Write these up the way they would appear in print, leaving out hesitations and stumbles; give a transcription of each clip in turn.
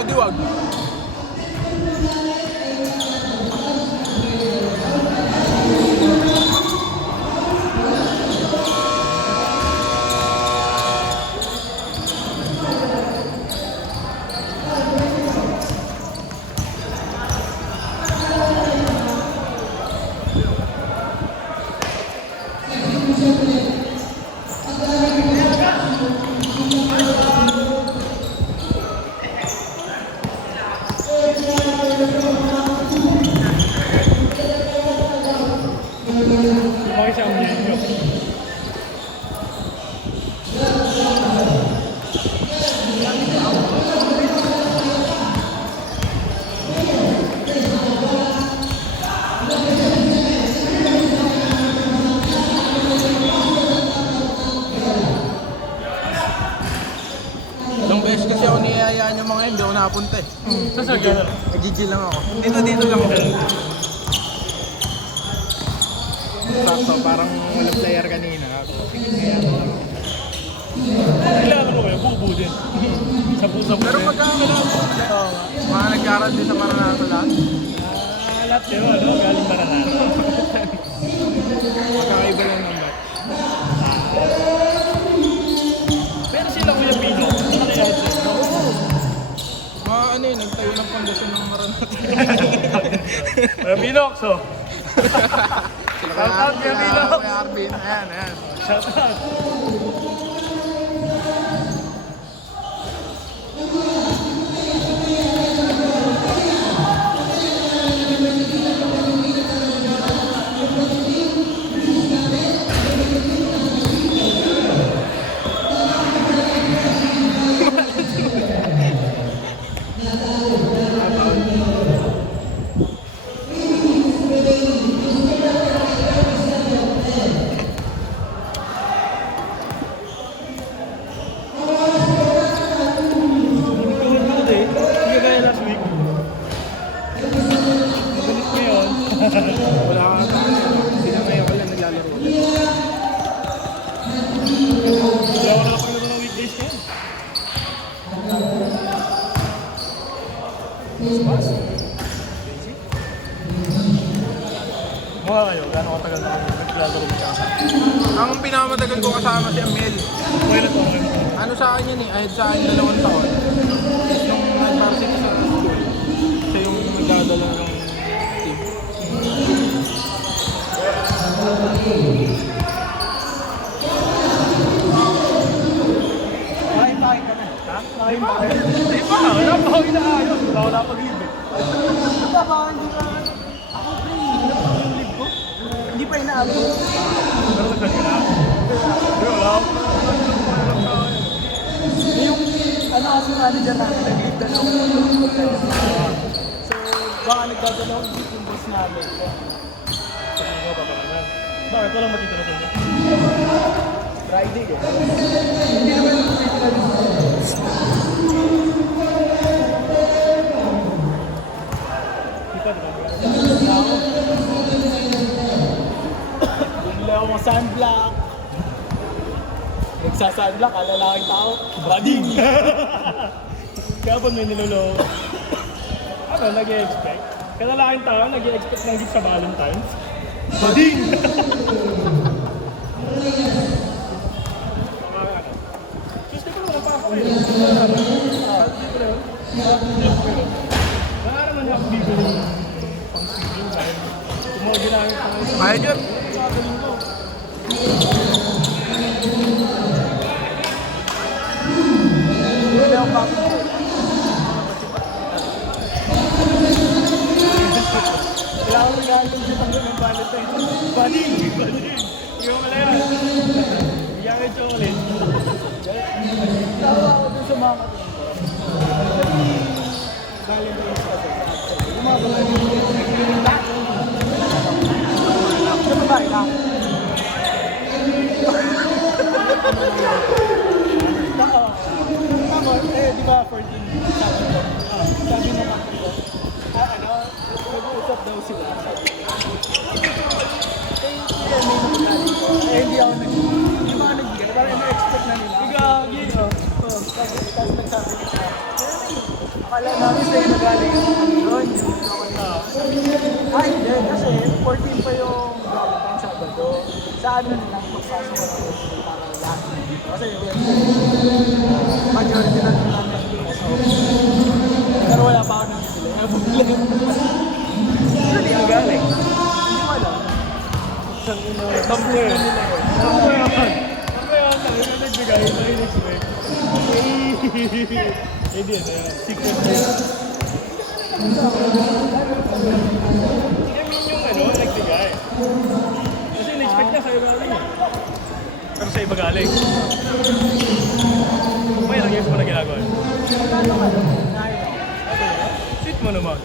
edi wag. Lumaki siya ang video. Ilang beses kasi ako niyayaan yung mga yun, hindi ako nakapunta eh. Sasagyan na lang. Nag-GG lang ako. Dito lang ako. Sakto, parang walang player kanina. Sige, kaya ako lang. Kailangan ko kayo, bubo din. Sabu-sabu Pero din. magkakala ko, mga nag-aaral din sa Maranatha lahat. Lahat kayo, ano? Galing Maranatha. Magkakaiba lang ng bat. Pero sila Kuya Pino, ano kaya ito? Mga ano yun, nagtayo ng pundasyon ng Maranatha. Kuya Pinox, oh. Sila Shout out, Kuya Pinox. Kuya Arvin, ayan. Shout out. Good eh. Sige kaya last week. Galit ngayon. Wala ka ata. Sila ngayon wala naglalaro ulit. Wala ko nakapaglaro ng weekdays ngayon. Mukha kayo, gano'ng katagal na kayo naglalaro mo siya? Ang pinakamatagal ko kasama si Amel. Kailan to kayo? Ano sa akin yun eh, ahead sa akin 2 taon. Nung nag-varsity sa school, siya yung nagdadala ng team. Kain-kain ka na. Ha? Kain-kain? Hindi pa, wala pa ako inaayos. Wala pa libre. Diba ba, hindi ka... Ako, pre, yung live ko. Hindi pa inaabot. Pero nagsalita. Hindi, wala ako. Yung, ano kasi ano dyan namin, nag-live na ako. So, baka nagdadalaw yung boss namin. Sabi ko, papalaman. Bakit? Walang matitira sa inyo? Friday eh. Hindi naman yung matitira dito. Di pa, di ba? Bumili ako ng sunblock. Nagsasunblock, alalaking tao. Bading! Kaya pag may niloloko, ano, nag-i-expect? Kalalaking tao, nag-i-expect ng gift sa Valentine's. Bading! Tuesday ko naman pa ako eh. Baka naman ako bibili ng pang-singing dahil kung mga ginamit ko ngayon. Kaya dyan. Bumili ako bagong boy. Kailangan mo galing dito ang ng Valentine's. Bading! Bading! Hindi mo pala yan. Bigyan kayo chocolate. Tawa ako dun sa mga katingin ko. Valentine's kasi. Yung mga babae yung yung babae lang. Oo. Tapos, di ba 14 sabi na lang ko, ano, nag-uusap daw sila. Hindi ako yung mga nagbigay, parang na-expect na nila. Gagi! Tapos nagsabi nila, Akala namin sa'yo na galing yung doon, yung hindi, kasi 14 pa yung gamit ng Sabado. Sa ano nilang magpasok ka ng Wednesday para lahat dito. Kasi yung Wednesday, majority na nung namin dito. So, pero wala pa ako nang bibili. Kaya bumili. Saan yung galing? Hindi ko alam. Somewhere. Mamaya, sabi ko nagbigay, ito yung expect. Hindi yan, secret place. Hindi yung nagbigay. Kasi in-expect niya sa'yo galing eh. Pero sa iba galing. May ilang years mo na ginagawa. Sweet mo naman.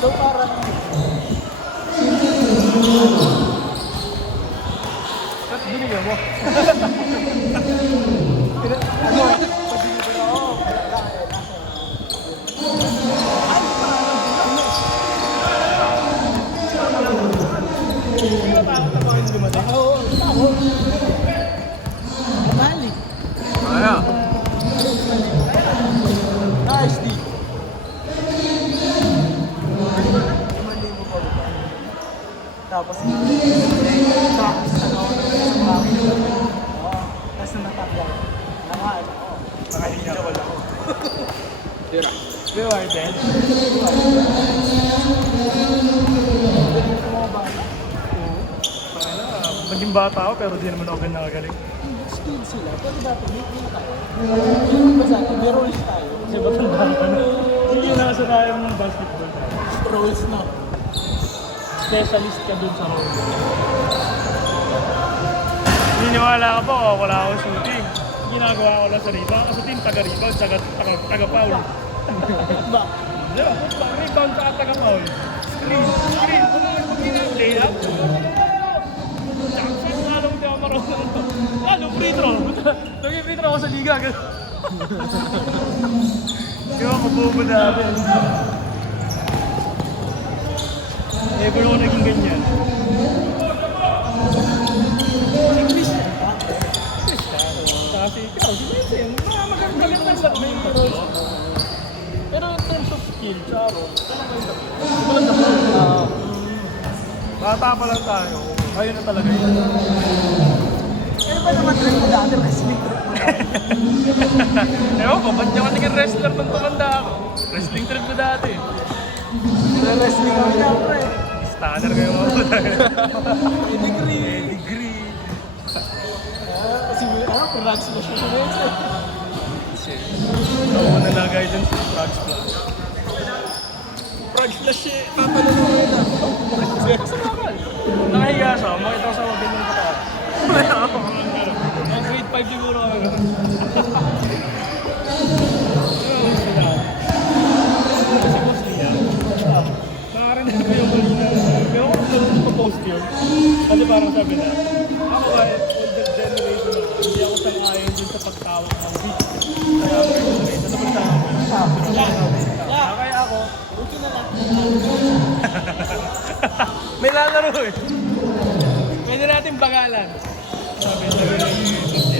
So parang At binigyan mo. ano, pag-deliver ako, Natakot ako yung dumating. oo, ako. Balik. Kaya. Nice deal. Libo ko ba? Tapos, practice ano, tapos na natakla. Nakaano ko. Nakahinga wala ko. Tira. Rewarded. Maging bata ako pero di naman ako ganun nakagaling. Speed sila. Pero dati, hindi na tayo. May rules tayo. Kasi matanda ka na. Hindi na nakasanayan ng basketball. Rules na. Specialist ka dun sa role. Niniwala ka ba o wala akong shooting? Ginagawa ko lang sa rebound. Kasi team taga-rebound, taga-foul. Ba? Di ba? Rebound ka at taga-foul. Screen. Kung mag-lay up. Jackson, lalong di ako marunong. Lalong free throw. Naging free throw ako sa liga. Di ba, mabubo namin. Never ako naging ganyan. English na. Kasi ikaw, si Vincent, magagalit lang lang may pero in terms of skill, tsaro, walang naman. Bata pa lang tayo, ayun na talaga yun. Ano ba naman trip mo dati? Wrestling trip mo dati. Ewan ko, ba't niya ka naging wrestler nung tumanda ako? Wrestling trip ko dati. Wrestling kami na pre. Stunner kayo mga puta. Degree. Degree. Kasi pronunciation mo siya. Ako na lagay dun sa Frog Splash. Frog Splash eh, papalo na kayo na. Nakahiga siya, makita ko sa mga ganyan kataas. Ang grade 5 siguro ako. Kasi mostly yan. Nakarinig ko yung mali na, pero ako nung pa-post yun. Kasi parang sabi na, ako ba, older generation ako, hindi ako sang-ayon dun sa pagtawag ng beat. Kaya ako rin, ano ba tawag mo? Kaya ako, Okay na lang. may lalaro eh. Pwede natin bagalan. Sabi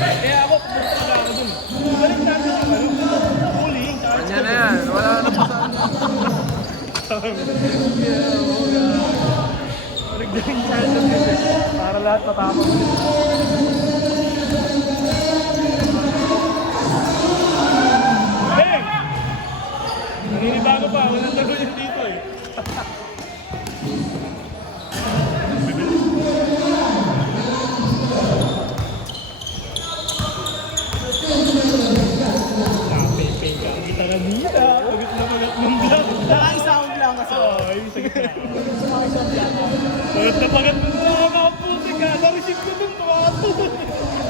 kaya ako, pumunta na ako dun. Balik natin yung bullying. Kanya na yan. Wala na pa saan yan. Nagdaling chance ng dito. Para lahat matapos. Hey! Naninibago pa. Walang laro yun dito eh. Pepe ka. Kita ka dito. Pagit na pagat ng vlog. Naka-sound lang kasi. Oo, yung sakit na. Naka-sound lang. Pagat na pagat mo na mga puti ka. Na-receive ko dun. Tumakatulog.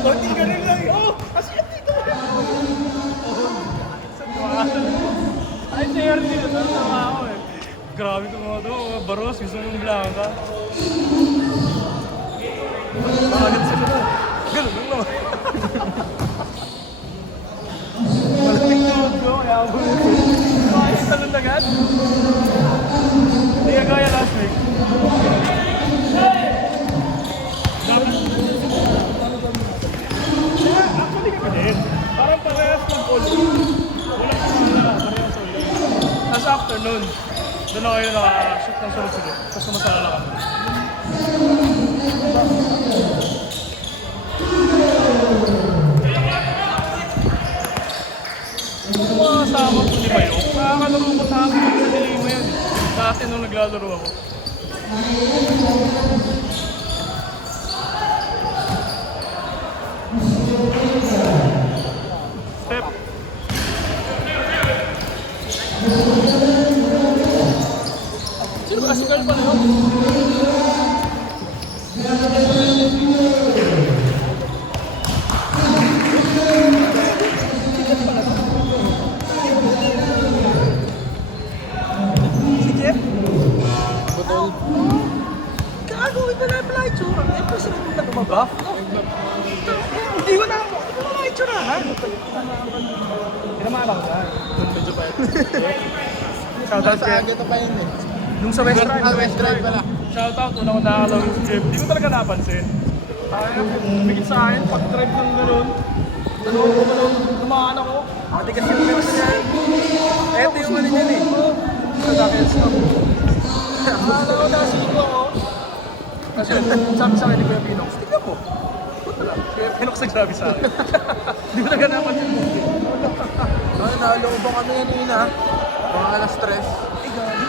Konti ka rin lang. Oo, kasi yan dito. Ay, share nila. Tama ako eh. Grabe ito mga to. Mga baros. Gusto mong blanca. Bakit sila na? Ganun lang naman. Malamig tuhod ko. Kaya ako. Bakit talon agad? sa afternoon, doon ako yung naka-shoot ng sunod-sunod. Tapos sumasala lang kami. Yung mga kasama ko ni Mayo, nakakalaro ko sa akin sa Dilima yun. Dati nung naglalaro ako. Step. Sino ba? Si Carl pa na yun? Si Jeff? Butol. Gago, iba na pala yung tsura. Eh, kasi nung na tumaba. Hindi ko na, iba na yung tsura, ha? Pinamalang ka. Medyo pa yun. Shoutout Sa Jeff. aga to pa yun eh. Nung sa West Drive. West Drive pala. Shoutout, una ko nakakalaro si Jeff. Hindi ko talaga napansin. Ayaw, bigit sa akin, pag-drive ng gano'n. Tumahan ako. Pati kasi yung ganito yan. Eto yung ano yan eh. Sa Dakil Stop. Akala ko nasigo ako. Kasi sabi sa akin ni Kuya Pinox, tignan mo. Punta lang. Kaya Pinox nagsabi sa akin. Hindi ko talaga napansin. Ay, nalooban kami kanina. Mga alas 3. Ay, gani.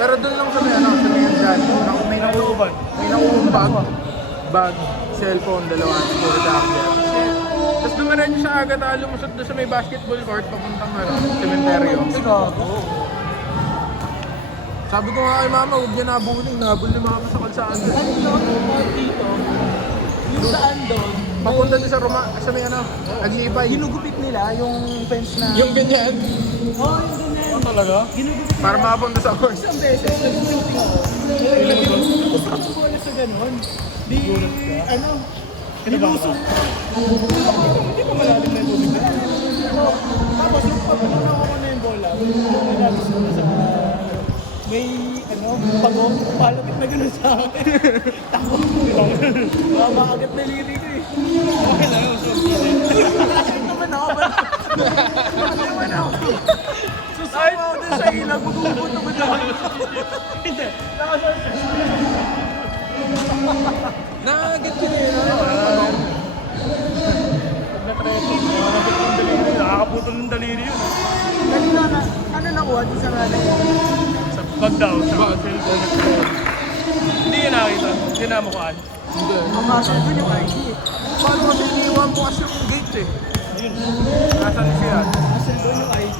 Pero doon lang sa may ano, sa may dyan. May nauuban. May nakuhong bag, cellphone, dalawang security after. Tapos dumanan siya agad, lumusot doon sa may basketball court, papuntang ano, cementerio. Ay, gago. Sabi ko nga kay mama, huwag niya nabulin, nabul yung mga kasakal sa ano. Ano yun? Yung part dito, yung daan doon, Papunta doon sa sa may ano, Aglipay. ginugupit nila yung fence na... Yung ganyan, Oo, yung ganyan. Ano talaga? Ginugupit para makapunta sa court. isang beses, nag-shooting ako. Gusto ko ng bola sa ganon. Di, ano, nilusong. Hindi pa malalim na yung tubig na. Tapos yung pagpapanaw ko na yung bola, nilabis ko na sa may, ano, pagong, palapit na gano'n sa akin. Tapos, baba agad na liri ko eh. Okay lang yun. Bakit naman ako ba? Bakit naman ako? Susama ako din sa ilang, mag-uubot naman ako. Hindi. Nakasal siya. Nagit ko yun, Nakakaputol ng daliri yun. Kanina na, ano nakuha din sa nanay? Sa bag daw, sa cellphone. Hindi yun nakita. Hindi na mukhaan. Hindi. Pumasok doon yung ID. Paano kasi iniwan bukas yung gate eh? Yun. Nasaan siya? Pumasok doon yung ID.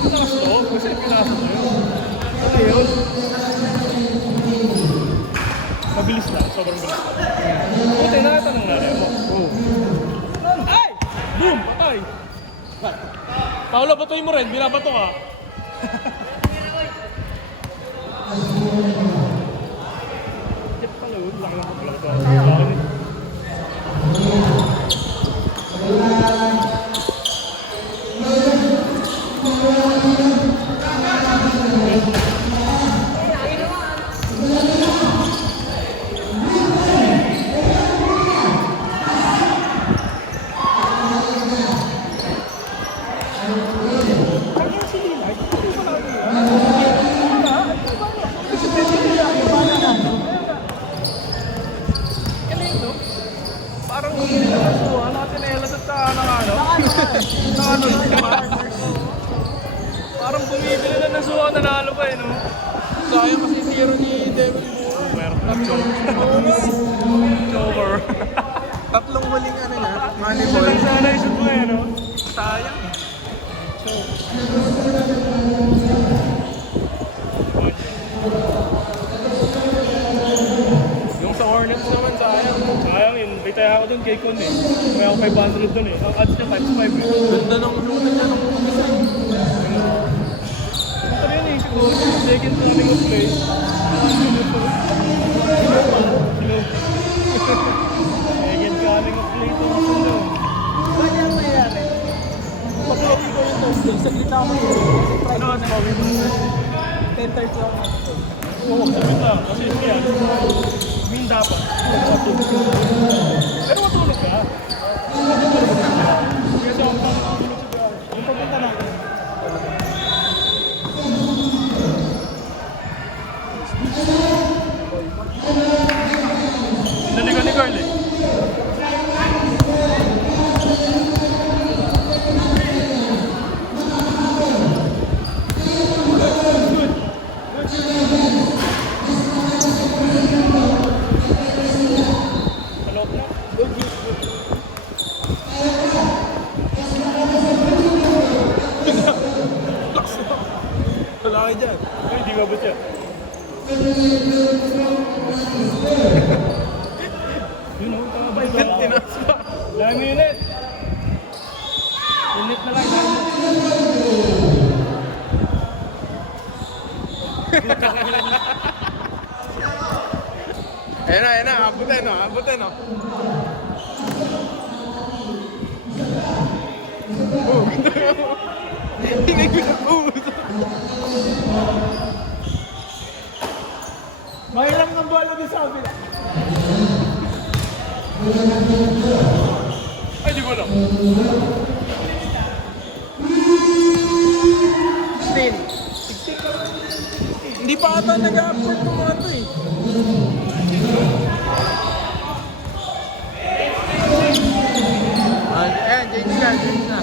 Pinasa to. Kasi pinasa to yun. Ano yun? Mabilis lang. Sobrang bilis. Buti nakita ng nanay mo. Oo. Ay! Boom! Patay! Paolo, batoy mo rin. Binabato ka. Tip pala yun. Laki lang pala ito. Laki nito. Parang hindi na nasuha natin eh. Lasat ka ng ano. Parang bumibili na nasuha. Nanalo pa eh, no? Sayang kasi zero ni Devil Buo. Meron pa Joker. Tatlong huling ano na, money Isa ball. lang sana isip mo eh, no? Sayang. Yung sa Hornets naman, sayang. Sayang yun. Bitay ako dun kay Kun eh. May ako 500 dun eh. Ang odds niya 5-5 eh. Ganda ng shooting niya nung umpisa. Ito rin eh, siguro. Second running of play. Second running of play ito. Bakit ang nangyayari? Pag-uwi ko yung Thursday, saglit na ako yun. Ano ang sabi mo? 10:30 ako. Oo, sabi na. Kasi yan. Win dapat. Matulog ka. Pero matulog ka. Kasi ako matulog ka. Yung pagpunta natin. Wala kayo dyan. Ay, di ba ba siya? Yun o, tama ba ito? Tinaas pa. Dahil mo unit. Unit na lang, dahil mo. Ayan na, abutin o, abutin o. Oh, hindi ko nag-uus. Mahilang ng bola din sa amin. Ay, di ko alam. Still. Hindi pa ata nag-upload ng mga to eh. Ayan, James na.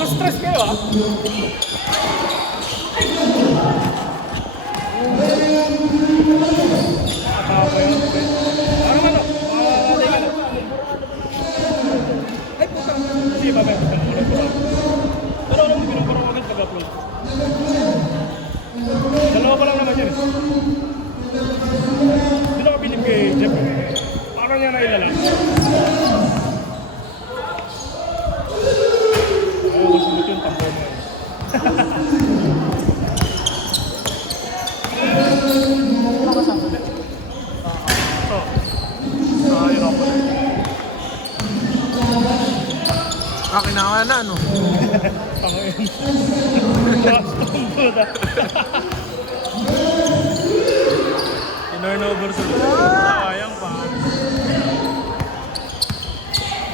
Na-stress kayo ah. Atawa ko yun. Ano man o? Alay ka na. Ay puta. Sige, babay. Pero alam mo, pinupara ko agad pag-upload. Dalawa pa lang naman yan eh. Hindi na ko pinip kay Jeff. Parang niya nailalang. Oo, masunod yung tampo mo eh. Ayun ako. Kinawa na, no? Tama yun. Puta. Turnover sa loob. Sayang pa.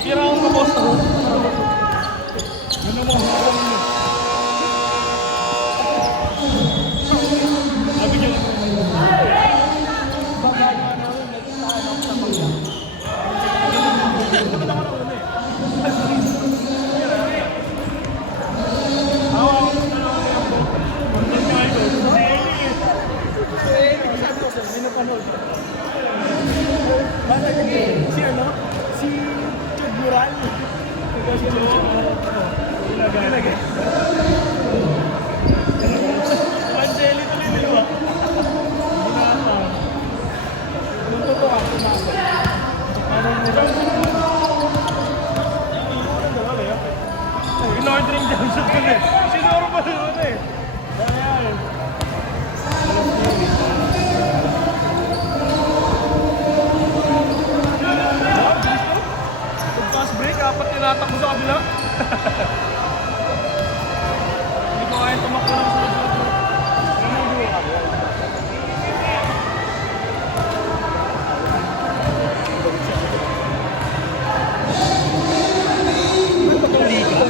Sira akong kapos na. Yun ang mga hapon nyo. Sabi nyo. Si ano? Si Chugmural. Si Ilagay. Angeli tuloy nila. Binata. Nung totoo ako na. Anong in-ordering dyan sa tuloy. Sinuro pa naman eh. Dahil. Pag-fast break, apat tinatakbo sa kabila. Hindi ko kaya tumakbo ng sunod-sunod. Ano ba itong liga?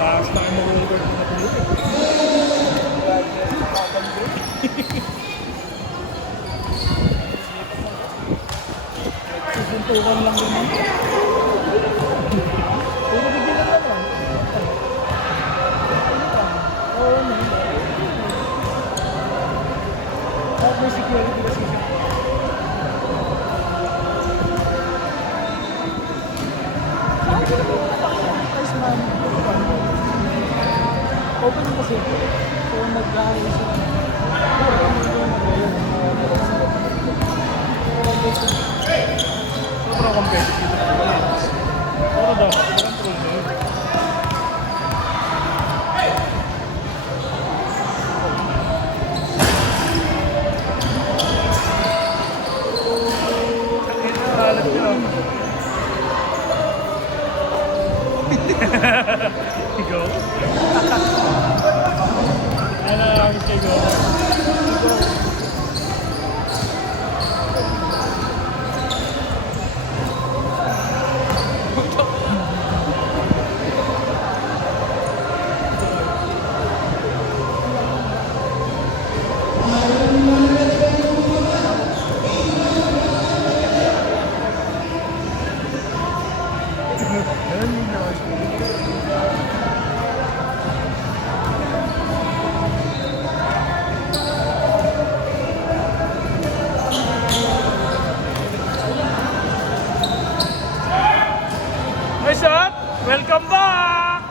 Last time mag-record na tuloy. Susuntukan lang naman. Puro bibilan naman. Oo naman. At may security kasi siya. open kasi ito. So, nag-aayos sila. Sobrang competitive. Pero dapat, control na yun. Halat yun. Go. Ano lang siya go. What's up? Welcome back!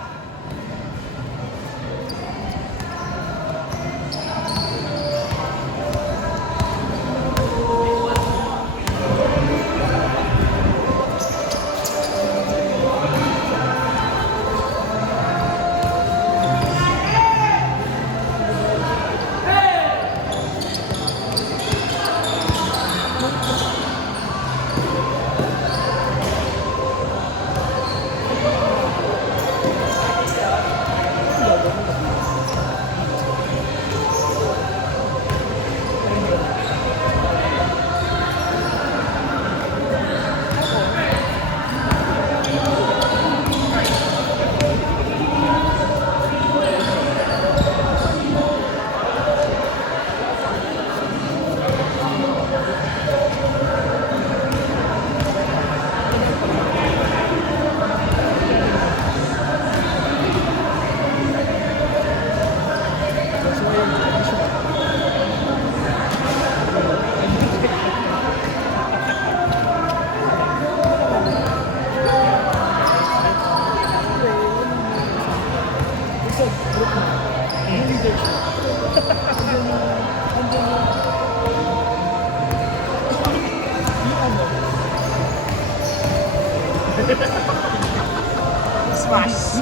Smash!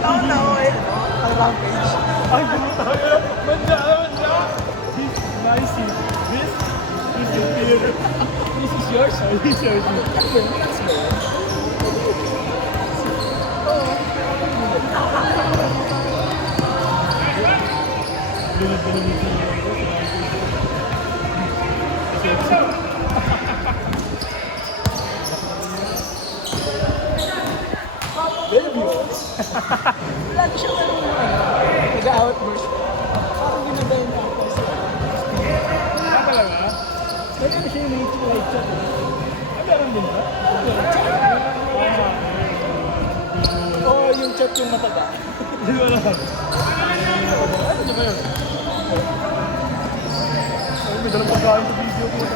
Tama-tama eh, no? Ang rampage. Ay, pumunta ka! Manda! Manda! This, nice. This is your favorite. This is yours? Oh, this is yours. Lagi siya nag-outburst. Parang ginagay na ako sa... Ah, talaga? Kaya ano siya yung nature light chat eh. Ah, meron din ba? Oo, yung chat yung mataga. Hindi ko alam. Ano ba yun? Ay, may dalang pagkain sa video ko.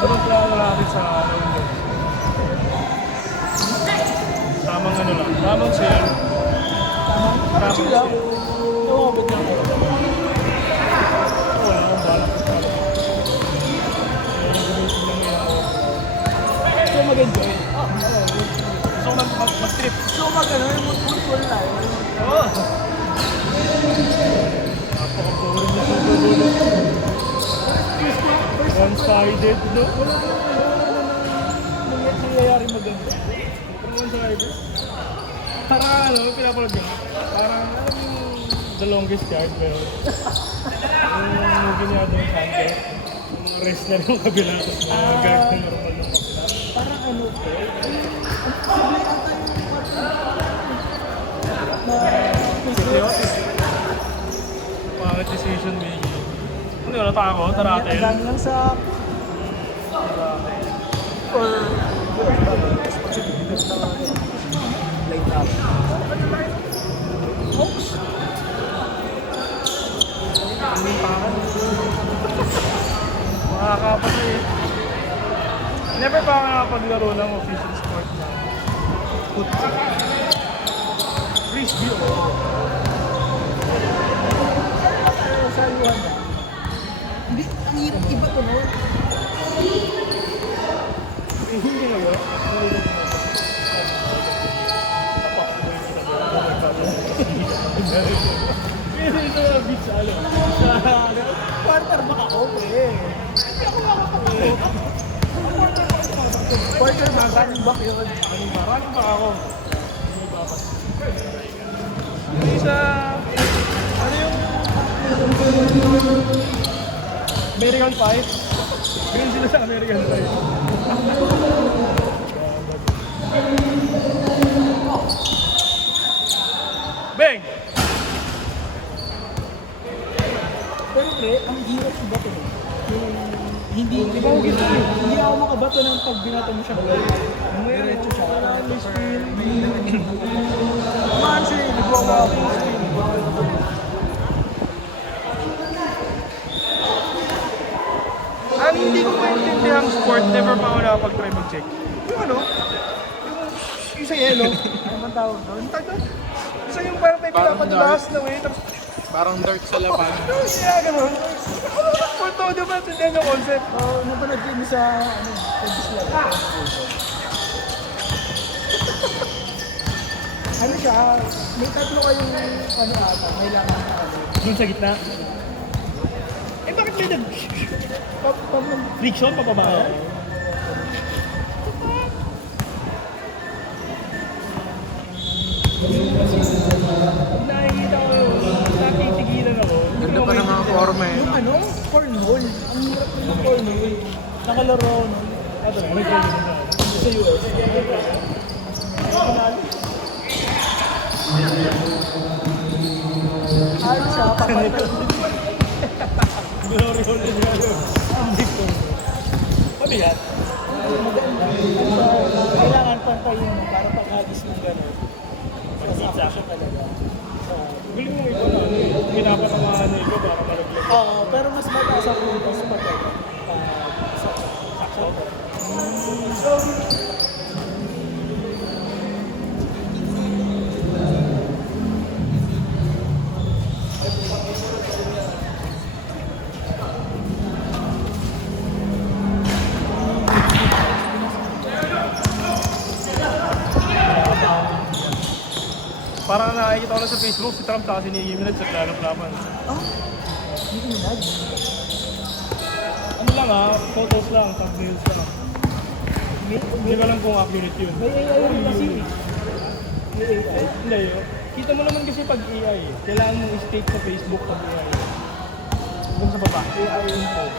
Anong plano natin sa London? Tamang ano lang, tamang sale. Parang chill lang. Tumabot lang ako. Wala akong balak. Gamitin lang yan ako. So mag-enjoy. Gusto ko mag-trip. So mag-ano, yung football na yun. Oo! Napaka-boring na Super Bowl. One-sided, no? Wala nangyayari maganda. One-sided. Parang ano, pinapalad yun. Parang The Longest Yard, pero yung movie niya doon sa Santos, yung mga wrestler yung kabila, tapos mga guard na normal yung kabila. Parang ano to? Seryosis. Pangit decision making. Hindi ko natakot, tarate. Ang dami lang sa... Or... Light up. Oops! Ang pangan. nakakapaglaro ng official sport na football. Frisbee o. Sa iwan na. Hindi, ang hirap iba to, no? Hindi nga yun. Pero ito na beach, ano? Quarter back ako, eh. Quarter back, running back yun. Running back ako. Hindi sa... Ano yung... American Pie? Ganyan sila sa American Pie. Bang! Pero pre, ang hirap iba to. Yung hindi ako makabato ng pag binato mo siya. Diretso siya. Man siya, nagwawa ako. Ang hindi ko maintindihan sport, never pa ako nakapag-try mag-check. Yung ano? Yung sa yellow. Ano man tawag doon? Isa yung parang may Parang pinapadulas na way, tapos Parang dart sa lapag. kaya gano'n. Ako na sport to, di ba? Tindihan yung concept. Napanood ko yun sa, legislative. Ano siya, may tatlo kayong, ata, may laman na Doon sa gitna. Eh bakit may nag... Friction pa ba? Nakikita ko yun. Nakitigilan ako. Ganda pa ng mga forma eh. Yung cornhole. Ang hirap yung cornhole. Nakalaro, no? Ano, nag-try yun na. Sa US. Ano siya, papalitan. Glory hole na siya. Ang deep ko. Mabigat. Maganda. Kailangan pantayin mo para pag-agis ng gano'n. Sasakit siya talaga. Galing mo ito na ano eh. Pinapatamaan na ito para malaglag. Oo, pero mas mataas ang puntos pag sakto. Parang nakikita ko lang sa Facebook, si Trump kasi ni Giminad sa laban-laban. Hindi ko minag. Ano lang photos lang, thumbnails lang. Hindi ko alam kung accurate yun. May AI rin kasi. May AI. Hindi, kita mo naman kasi pag AI, kailangan mo i-stake sa Facebook pag AI. Kung sa baba. AI rin po.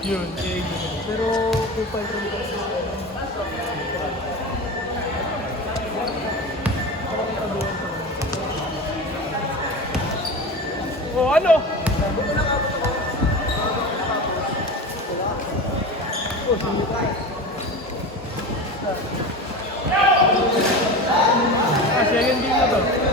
Yun, AI yun. Pero profile rin kasi. O ano? Second game na to.